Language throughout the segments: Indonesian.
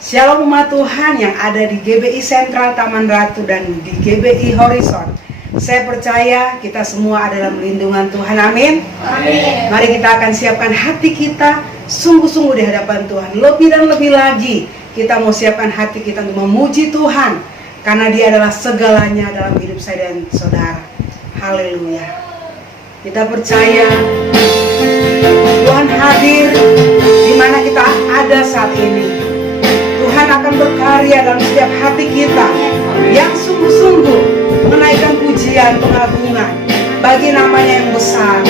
Shalom umat Tuhan yang ada di GBI Sentral Taman Ratu dan di GBI Horizon. Saya percaya kita semua ada dalam lindungan Tuhan, amin. Amin. Mari kita akan siapkan hati kita sungguh-sungguh di hadapan Tuhan. Lebih dan lebih lagi kita mau siapkan hati kita untuk memuji Tuhan, karena Dia adalah segalanya dalam hidup saya dan saudara. Haleluya. Kita percaya Tuhan hadir di mana kita ada saat ini. Tuhan akan berkarya dalam setiap hati kita yang sungguh-sungguh menaikkan pujian pengagungan bagi namanya yang besar.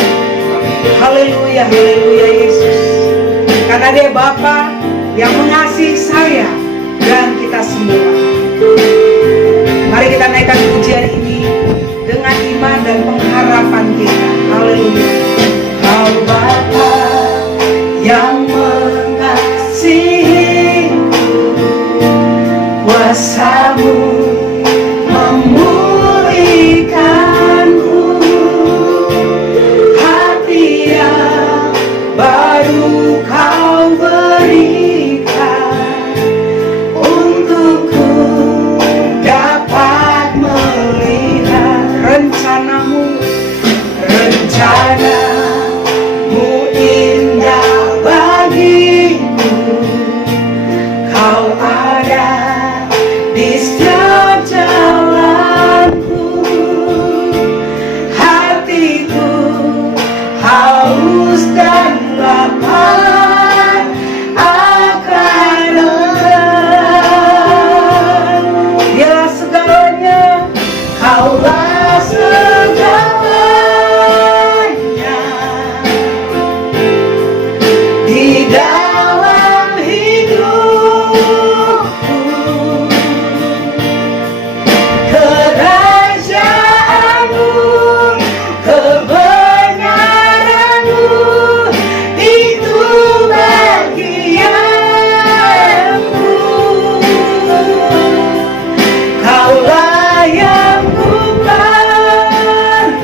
Haleluya, haleluya Yesus. Karena Dia Bapa yang mengasihi saya dan kita semua. Mari kita naikkan pujian ini dengan iman dan pengharapan kita. Haleluya. Kau Bapa yang mengasihi, kuasa-Mu memulihkanku, hati yang baru Kau berikan untukku dapat melihat rencana-Mu indah bagiku. Kau ada di setiap jalanku, hatiku haus dan lapar akan Engkau. Dialah segalanya, Kaulah segalanya di dalam hidupku. Kerajaan-Mu, kebenaran-Mu, itu bagianku. Kaulah yang kupandang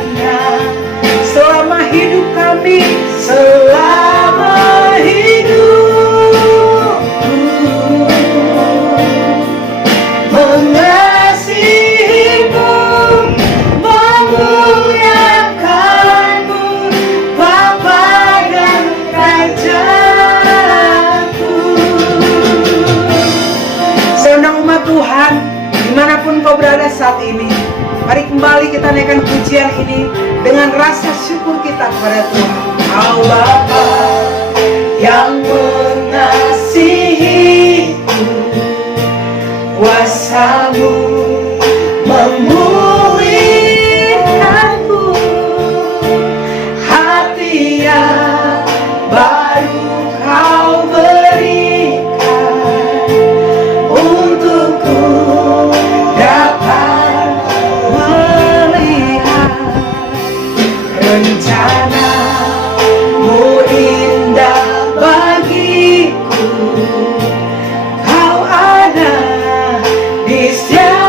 selama hidup kami, selama hidupku. Mengasihi-Mu, memuliakan-Mu, Bapa dan Rajaku. Seundang umat Tuhan, dimanapun kau berada saat ini, mari kembali kita naikkan pujian ini dengan rasa syukur kita kepada Tuhan. Kau Bapa yang mengasihiku, kuasa-Mu memulihkanku, hati yang baru Kau berikan untukku dapat melihat rencana-Mu indah bagiku. Kau ada di setiap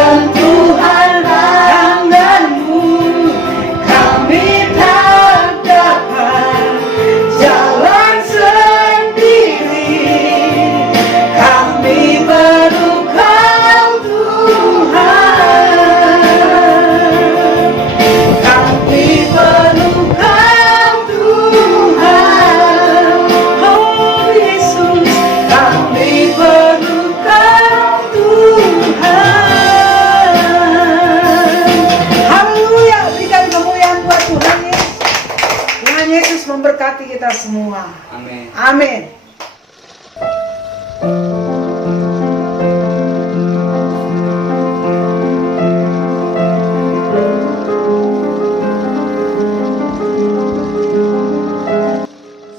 sentuhan tanganmu, kami tak dapat jalan sendiri. Kami perlu Kau Tuhan, kami perlu Kau Tuhan. Oh Yesus, kami perlu Kau Tuhan. Haleluya, berikan kemuliaan buat Tuhan Yesus. Tuhan Yesus memberkati kita semua. Amin. Amin.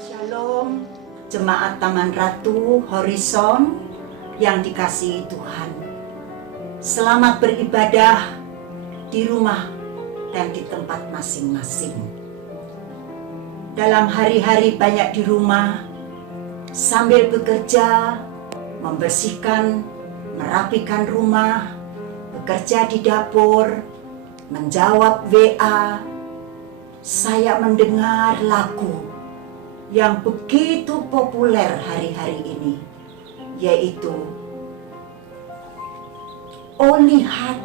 Shalom, jemaat Taman Ratu Horizon yang dikasihi Tuhan. Selamat beribadah di rumah dan di tempat masing-masing. Dalam hari-hari banyak di rumah, sambil bekerja, membersihkan, merapikan rumah, bekerja di dapur, menjawab WA, saya mendengar lagu yang begitu populer hari-hari ini, yaitu "Oh lihat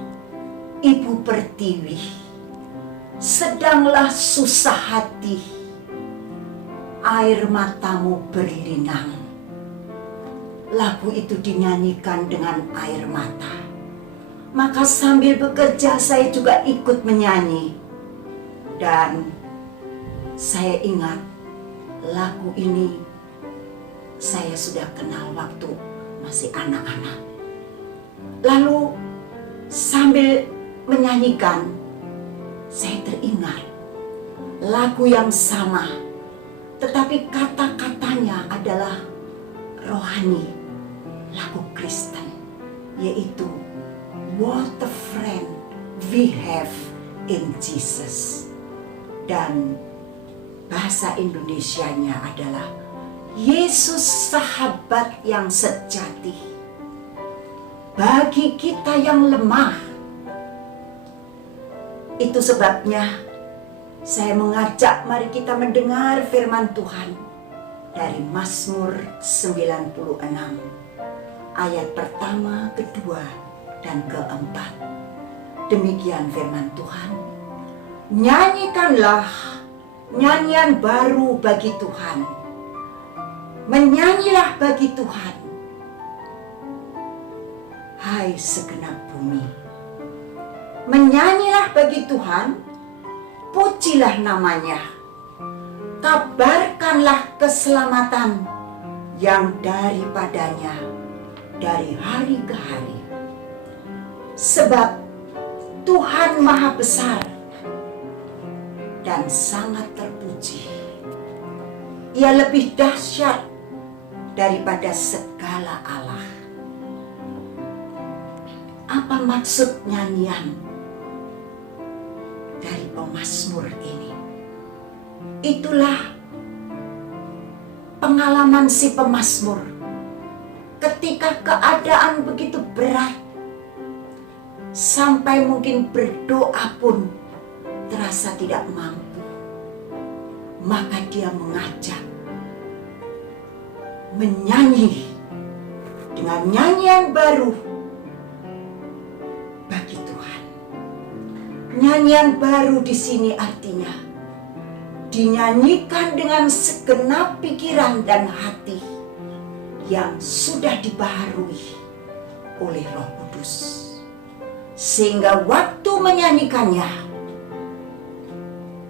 Ibu Pertiwi, sedanglah susah hati, air matamu berlinang." Lagu itu dinyanyikan dengan air mata. Maka sambil bekerja saya juga ikut menyanyi. Dan saya ingat lagu ini saya sudah kenal waktu masih anak-anak. Lalu sambil menyanyikan, saya teringat lagu yang sama, tetapi kata-katanya adalah rohani, lagu Kristen, yaitu "What a friend we have in Jesus." Dan bahasa Indonesianya adalah "Yesus sahabat yang sejati bagi kita yang lemah." Itu sebabnya saya mengajak mari kita mendengar firman Tuhan dari Mazmur 96 ayat pertama, kedua, dan keempat. Demikian firman Tuhan. Nyanyikanlah nyanyian baru bagi Tuhan. Menyanyilah bagi Tuhan, hai segenap bumi. Menyanyilah bagi Tuhan, pujilah namanya. Kabarkanlah keselamatan yang daripadanya dari hari ke hari. Sebab Tuhan Maha Besar dan sangat terpuji. Ia lebih dahsyat daripada segala Allah. Apa maksud nyanyian dari pemazmur ini? Itulah pengalaman si pemazmur ketika keadaan begitu berat, sampai mungkin berdoa pun terasa tidak mampu. Maka dia mengajak menyanyi dengan nyanyian baru bagi Tuhan. Nyanyian baru di sini artinya dinyanyikan dengan segenap pikiran dan hati yang sudah dibaharui oleh Roh Kudus. Sehingga waktu menyanyikannya,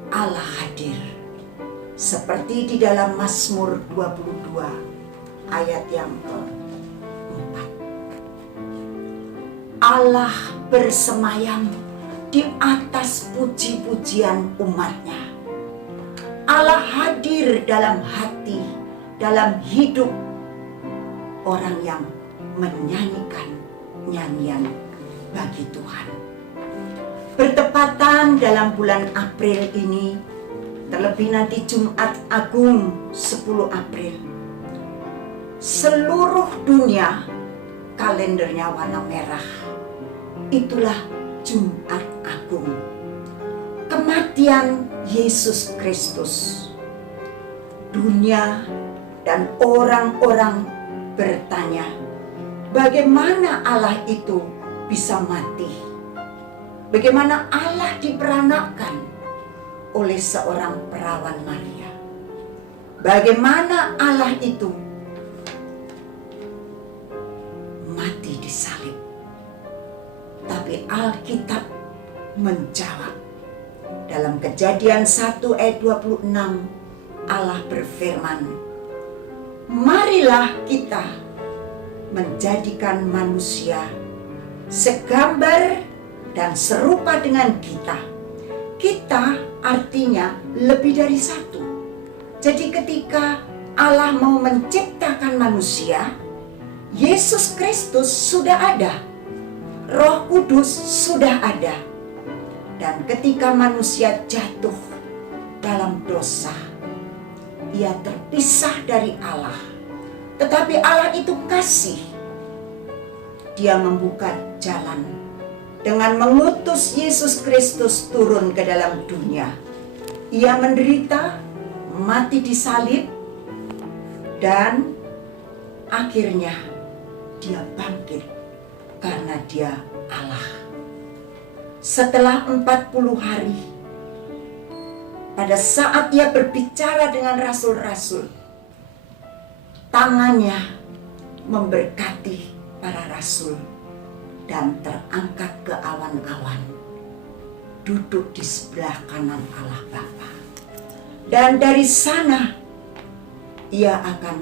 Allah hadir. Seperti di dalam Mazmur 22 ayat yang ke-4. Allah bersemayam di atas puji-pujian umatnya. Allah hadir dalam hati, dalam hidup orang yang menyanyikan nyanyian bagi Tuhan. Bertepatan dalam bulan April ini, terlebih nanti Jumat Agung 10 April, seluruh dunia kalendernya warna merah. itulah Jumat Agung, kematian Yesus Kristus. Dunia dan orang-orang bertanya, bagaimana Allah itu bisa mati? Bagaimana Allah diperanakkan oleh seorang perawan Maria? Bagaimana Allah itu mati di salib? Tapi Alkitab menjawab dalam Kejadian 1 ayat 26, Allah berfirman, marilah kita menjadikan manusia segambar dan serupa dengan kita. Kita artinya lebih dari satu. Jadi ketika Allah mau menciptakan manusia, Yesus Kristus sudah ada, Roh Kudus sudah ada. Dan ketika manusia jatuh dalam dosa, ia terpisah dari Allah. Tetapi Allah itu kasih. Dia membuka jalan dengan mengutus Yesus Kristus turun ke dalam dunia. Ia menderita, mati di salib, dan akhirnya dia bangkit karena dia Allah. Setelah 40 hari, pada saat dia berbicara dengan rasul-rasul, tangannya memberkati para rasul dan terangkat ke awan-awan, duduk di sebelah kanan Allah Bapa. Dan dari sana ia akan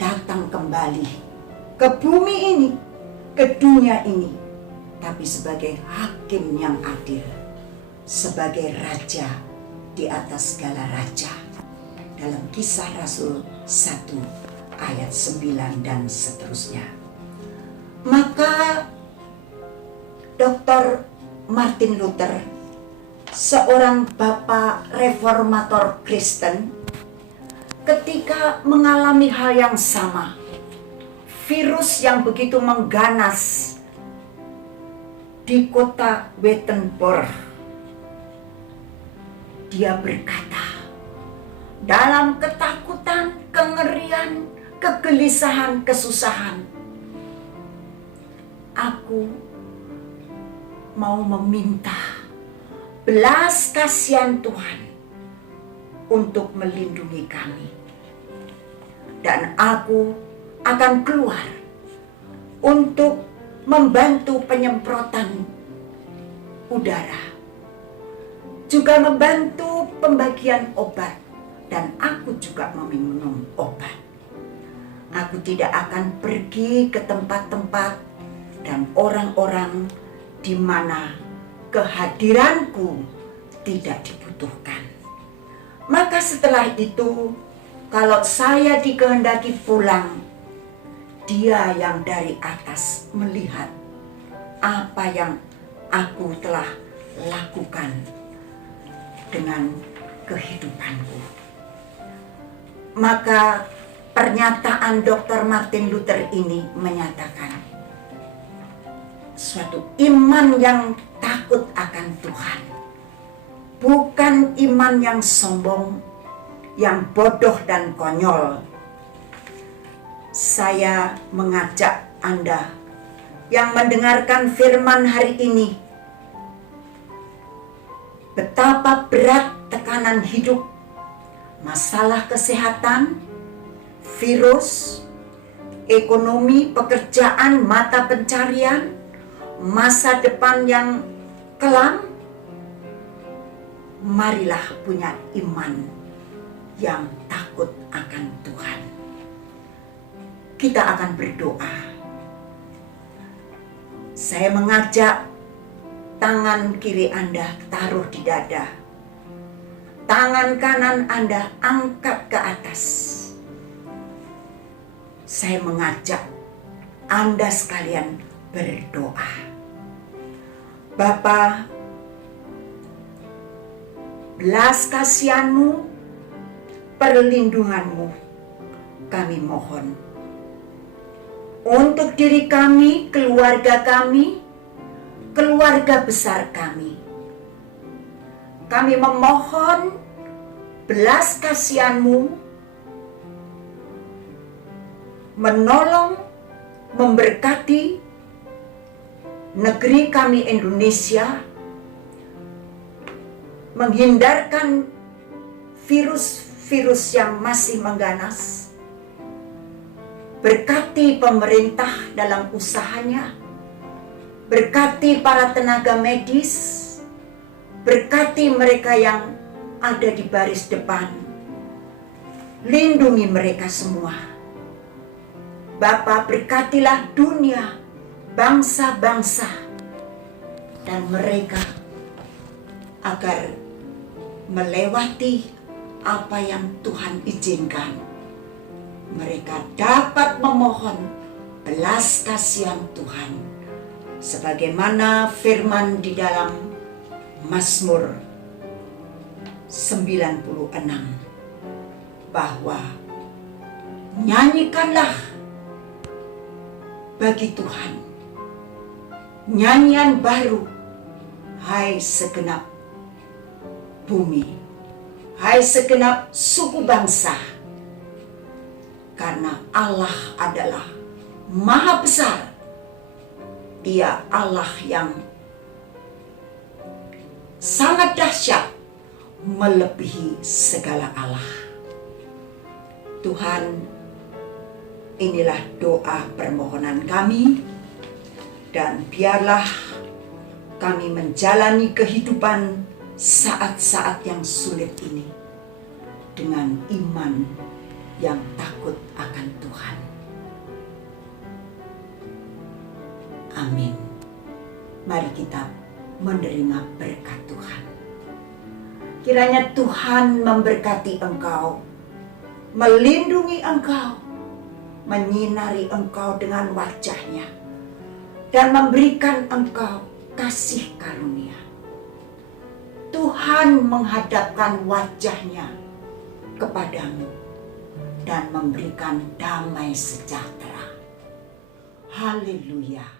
datang kembali ke bumi ini, ke dunia ini, tapi sebagai hakim yang adil, sebagai raja di atas segala raja. Dalam Kisah Rasul 1 ayat 9 dan seterusnya. Maka Dr. Martin Luther, seorang bapak reformator Kristen, ketika mengalami hal yang sama, virus yang begitu mengganas di kota Wittenberg, dia berkata, dalam ketakutan, kengerian, kegelisahan, kesusahan, aku mau meminta belas kasihan Tuhan untuk melindungi kami. Dan aku akan keluar untuk membantu penyemprotan udara, juga membantu pembagian obat, dan aku juga meminum obat. Aku tidak akan pergi ke tempat-tempat dan orang-orang di mana kehadiranku tidak dibutuhkan. Maka setelah itu, kalau saya dikehendaki pulang, Dia yang dari atas melihat apa yang aku telah lakukan dengan kehidupanku. Maka pernyataan Dr. Martin Luther ini menyatakan suatu iman yang takut akan Tuhan, bukan iman yang sombong, yang bodoh dan konyol. Saya mengajak Anda yang mendengarkan firman hari ini, betapa berat tekanan hidup, masalah kesehatan, virus, ekonomi, pekerjaan, mata pencarian, masa depan yang kelam. Marilah punya iman yang takut akan Tuhan. Kita akan berdoa. Saya mengajak tangan kiri Anda taruh di dada. Tangan kanan Anda angkat ke atas. Saya mengajak Anda sekalian berdoa. Bapa, belas kasihan-Mu, perlindungan-Mu kami mohon untuk diri kami, keluarga kami, keluarga besar kami. Kami memohon belas kasihan-Mu menolong, memberkati negeri kami Indonesia, menghindarkan virus-virus yang masih mengganas. Berkati pemerintah dalam usahanya, berkati para tenaga medis, berkati mereka yang ada di baris depan. Lindungi mereka semua. Bapa, berkatilah dunia, bangsa-bangsa, dan mereka agar melewati apa yang Tuhan izinkan. Mereka dapat memohon belas kasihan Tuhan, sebagaimana firman di dalam Mazmur 96, bahwa nyanyikanlah bagi Tuhan nyanyian baru, hai segenap bumi, hai segenap suku bangsa, karena Allah adalah Maha Besar. Dia Allah yang sangat dahsyat, melebihi segala Allah. Tuhan, inilah doa permohonan kami, dan biarlah kami menjalani kehidupan saat-saat yang sulit ini dengan iman yang takut akan Tuhan. Amin. Mari kita menerima berkat Tuhan. Kiranya Tuhan memberkati engkau, melindungi engkau, menyinari engkau dengan wajah-Nya, dan memberikan engkau kasih karunia. Tuhan menghadapkan wajah-Nya kepadamu dan memberikan damai sejahtera. Haleluya.